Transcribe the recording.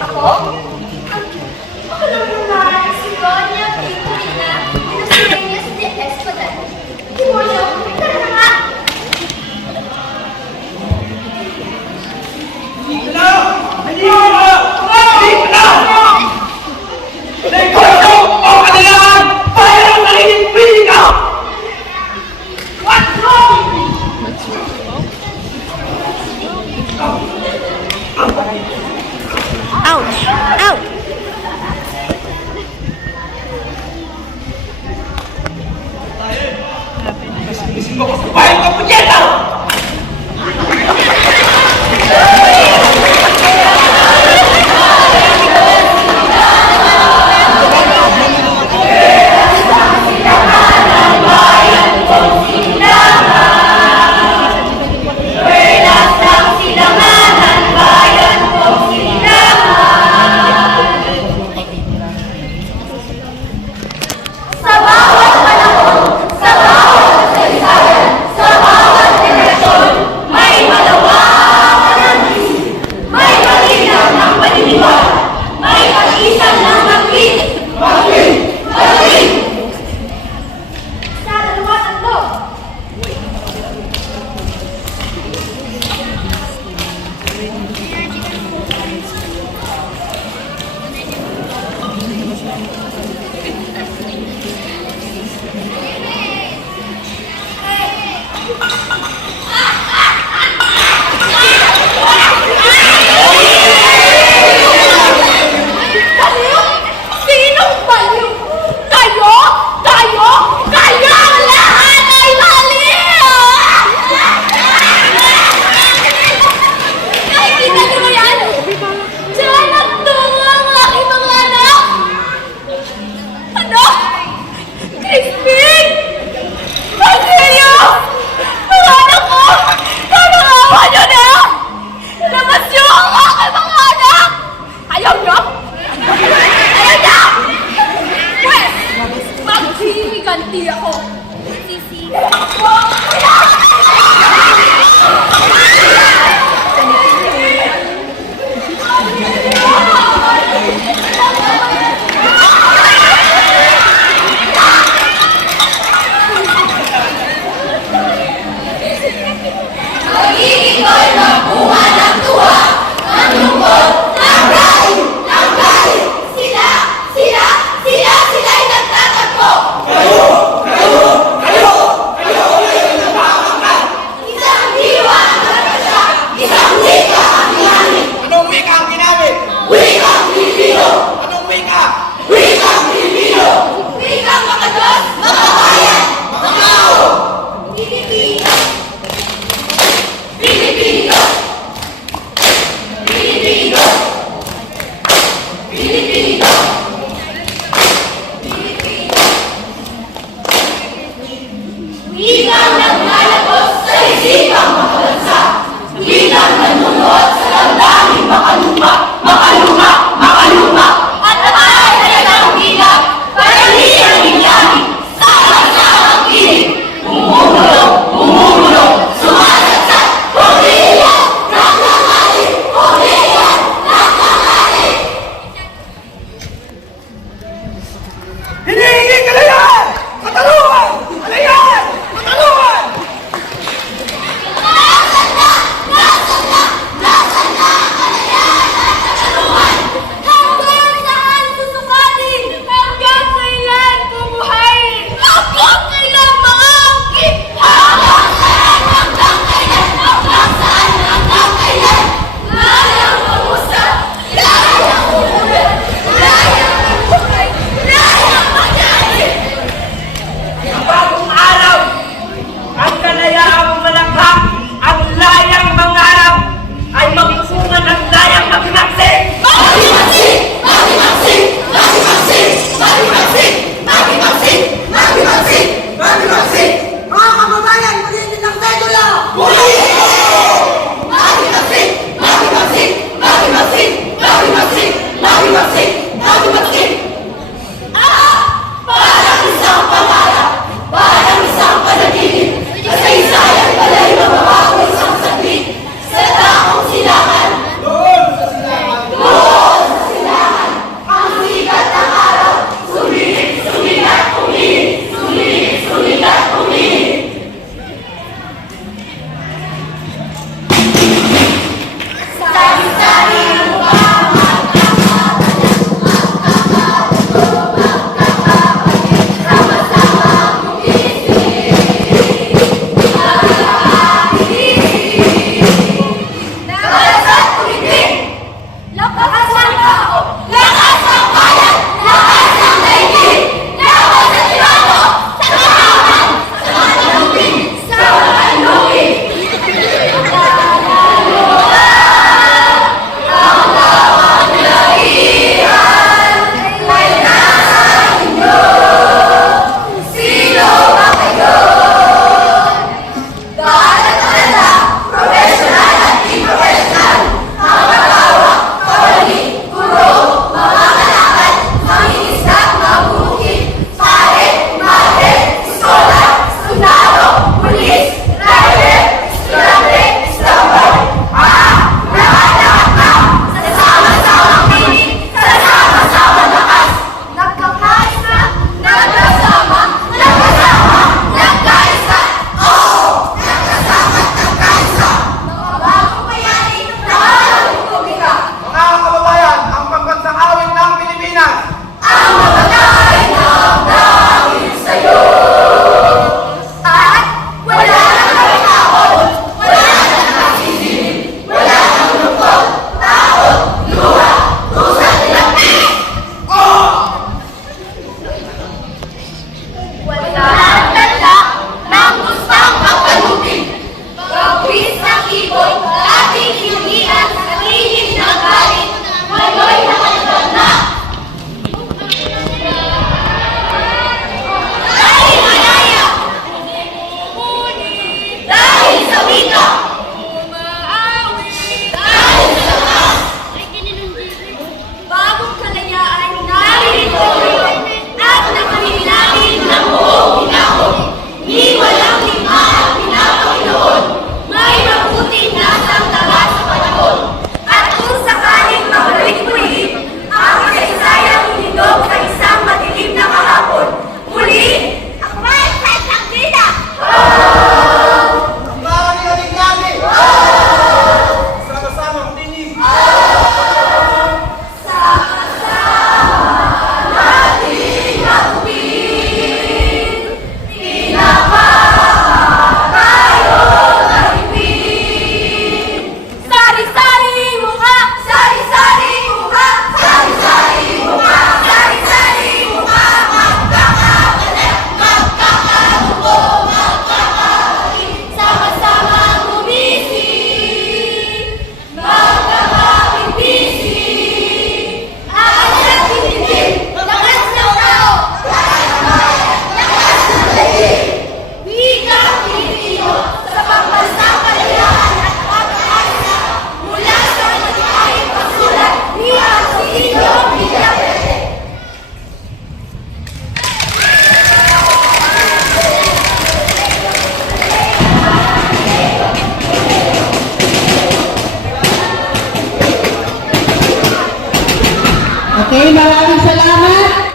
Ako? Bansa. Wikang nanonood sa damdamin makaluma, makaluma, makaluma.